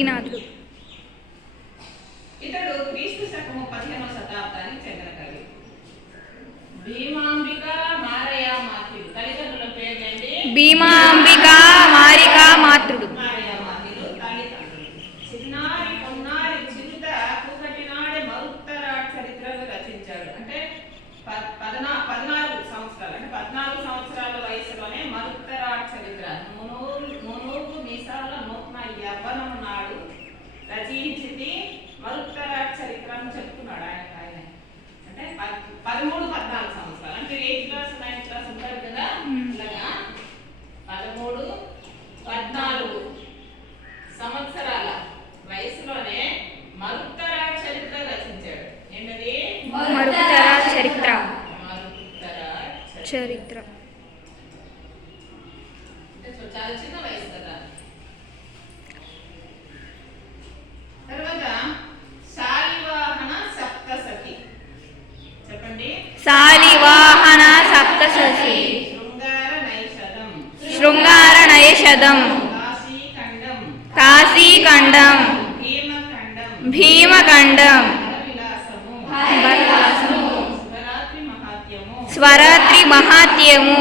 శ్రీనాథుడు. ఇతడు క్రీస్తు శకము 15వ శతాబ్దానికి చెందిన కవి. భీమాంబిక మారయ్య మాతృడు. తల్లిదండ్రుల పేర్లేంటి? భీమాంబిక మారిక మాతృడు. మారయ్య మాతృడు తల్లిదండ్రులు. చిన్నారి పొన్నారి చిరుత కూకటినాడే మరుత్తరాట్ చరిత్రను రచించాడు. అంటే 14 సంవత్సరాలు, అంటే 14 సంవత్సరాల వయసులోనే మరుత్తరాట్ చరిత్ర మునూరు మీసాల నూతన యవ్వనం నాడు రచించింది మరుత్తరాట్ చరిత్రను చెప్తున్నాడు ఆయన. అంటే 13-14 సంవత్సరాలు, అంటే 8th క్లాస్ 9th క్లాస్ ఉంటారు కదా, ఇలాగా 13-14 సంవత్సరాల వయసులోనే మరుత్తరాట్ చరిత్ర రచించాడు. ఏంటది? మరుత్తరాట్ చరిత్ర. చరిత్ర చాలా చిన్న వయసు కదా. తర్వాత శాలివాహన సప్తసఖి. చెప్పండి. శాలివాహన సప్తసఖి. శృంగార నైషధం. శృంగార నైషధం. కాశీఖండం. కాశీఖండం. భీమఖండం. భీమఖండం. బలవిలాసము. స్వరాత్రి మహాత్యము. స్వరాత్రి మహాత్యము.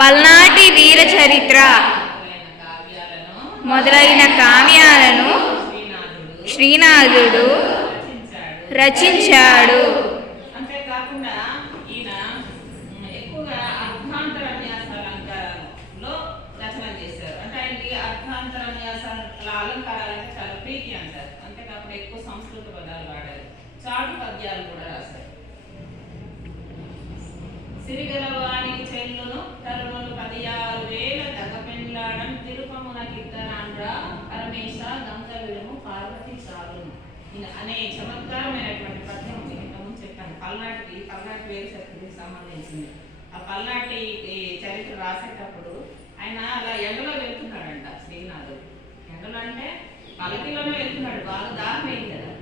పల్నాటి వీర చరిత్ర మొదలైన కావ్యాలను శ్రీనాథుడు రచించాడు. అంతేకాకుండా ఈయన ఎక్కువగా అర్థాంతరన్యాసాల అలంకారంలో రచన చేశారు. అంటే ఆయనకి అర్థాంతరన్యాసాల అలంకారాలంటే చాలా ప్రీతి అంటారు. అంతేకాకుండా ఎక్కువ సంస్కృత పదాలు వాడారు. చాటు పద్యాలు కూడా రాశారు. సిరిగలవానికి చెల్లును తరుణులు 16,000 దగపెండ్లాడం తిరుపమున కిద్దరాండ్రా పరమేశ గంగ విలుము పార్వతి చాలును అనే చమత్కారమైనటువంటి పద్యం ఉంది. ఇంతకుముందు చెప్పాను. పల్నాటి వేరు చరిత్రకు సంబంధించింది. ఆ పల్నాటి చరిత్ర రాసేటప్పుడు ఆయన అలా ఎండలో వెళ్తున్నాడంట శ్రీనాథుడు. ఎండలో అంటే పల్లకిలోనే వెళ్తున్నాడు. బాగా దాహం అయింది కదా.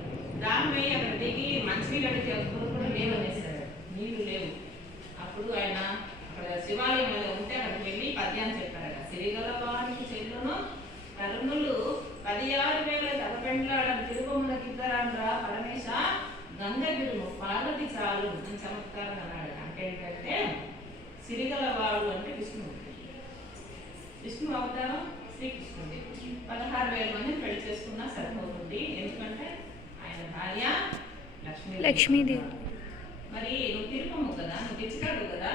దాహం అయ్యి అక్కడ దిగి మంచినీళ్ళు అడిగితే ఎప్పుడు కూడా లేవు అనేసాడు. నీళ్లు లేవు. అప్పుడు ఆయన అక్కడ శివాలయం ఉంటే అక్కడికి వెళ్ళి పద్యాన్ని చెప్పారట. సిరిగలవానికి చెల్లును తరుణులు 16,000 దగపెండ్లాడం తిరుపమున కిద్దరాండ్రా పరమేశ గంగ విలుము పార్వతి చాలు అని చమత్కారం అన్నాడు. అంటే ఏంటంటే సిరిగలవాడు అంటే విష్ణు అవతారం శ్రీకృష్ణుడి. 16,000 మందిని పెళ్లి చేసుకున్నా సరిపోతుంది. ఎందుకంటే ఆయన భార్య లక్ష్మీదేవి. మరి నువ్వు తిరుపము కదా, నువ్వు తెచ్చినాడు కదా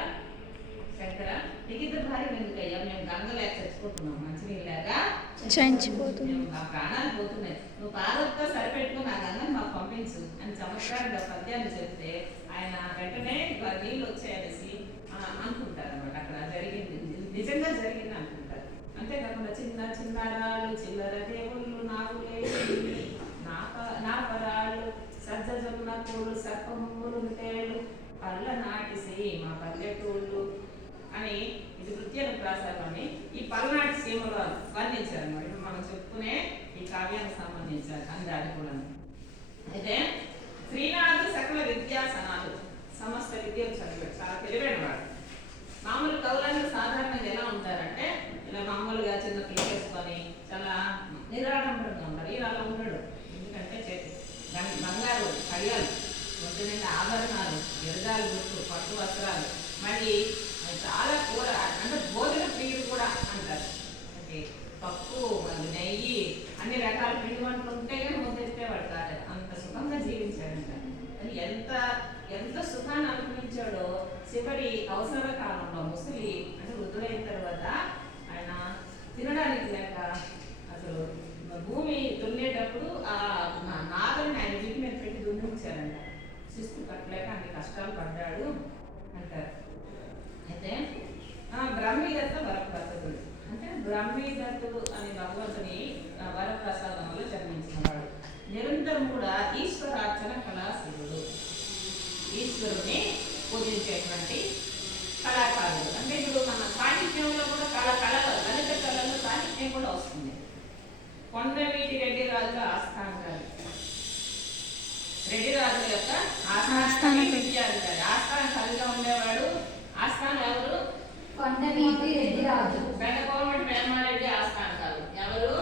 శంకర, నీకు భార్య ఎందుకయ్యా? మేము గంగ లేక చచ్చిపోతున్నాం, మంచినీళ్ళగా చచ్చిపోతున్నాం, మా ప్రాణాలు పోతున్నాయి. నువ్వు పార్వతితో సరిపెట్టుకుని ఆ గంగని మాకు పంపించు అని చమత్కారంగా పద్యాన్ని చెప్తే ఆయన వెంటనే నీళ్ళు వచ్చాయనేసి అనుకుంటారు అనమాట. అక్కడ జరిగింది, నిజంగా జరిగింది అనుకుంటారు. అంతేకాకుండా చిన్న చిన్నరాళ్ళు చిల్లర దేవుళ్ళు నాగులే నాపరాళ్ళు సజ్జ జమున పూలు సర్పములు తేళ్ళు పళ్ళ నాటి మా పల్లెటూళ్ళు అని ఇది నృత్యాలకు రాశారని ఈ పల్నాటి సీమలో వర్ణించారన్నమాట. ఇప్పుడు మనం చెప్పుకునే ఈ కావ్యానికి సంబంధించారు అందాది కూడా. అయితే శ్రీనాథుడు సకల విద్యాసనాలు సమస్త విద్యలు చదివాడు. చాలా తెలివైన వాడు. మామూలు కవులందరూ సాధారణంగా ఎలా ఉంటారంటే ఇలా మామూలుగా చిన్న వేసుకొని చాలా నిరాడంబరంగా ఉంటారు. ఈయన అలా ఉండడు. ఎందుకంటే బంగారు కడియాలు, పొద్దున్న ఆభరణాలు, ఎరగాలు, గుర్తు, పట్టు వస్త్రాలు, మళ్ళీ చాలా కూర అంటే భోజన ప్రియుడు కూడా అంటారు. అంటే పప్పు, నెయ్యి, అన్ని రకాల పిండి వంటలు ఉంటే కానీ ముద్దెత్తేవాడు కాదు. అంత సుఖంగా జీవించాడంట. అది ఎంత సుఖాన్ని అనుభవించాడో చివరి అవసర కాలంలో ముసలి అంటే వృద్ధులైన తర్వాత ఆయన తినడానికి లేక అసలు భూమి దున్నేటప్పుడు ఆ నాగల్ని ఆయన వీటి మీద పెట్టి దున్నించారంట. శిస్తు కట్టలేక అన్ని కష్టాలు పడ్డాడు అంటారు. అయితే బ్రహ్మీదత్త వరప్రసాదుడు అంటే బ్రహ్మీదత్తుడు అనే భగవంతుని వరప్రసాదంలో జన్మించిన వాడు. నిరంతరం కూడా ఈశ్వరార్చన కళాశివుడు, ఈశ్వరుని పూజించేటువంటి కళాకారుడు. అంటే ఇప్పుడు మన సాహిత్యంలో కూడా లలిత కళల్లో సాహిత్యం కూడా వస్తుంది. కొండవీటి రెడ్డి రాజుల ఆస్థానకారి, రెడ్డి రాజుల యొక్క విద్యాధికారి, ఆస్థాన కవిగా ఉండేవాడు. ఆస్థానం ఎవరు? కొండవీటి రెడ్డి రాజు. గంగకోమటి వేమారెడ్డి ఆస్థానకారు. ఎవరు?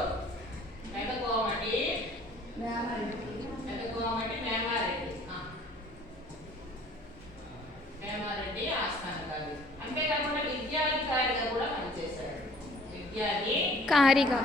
కారిగా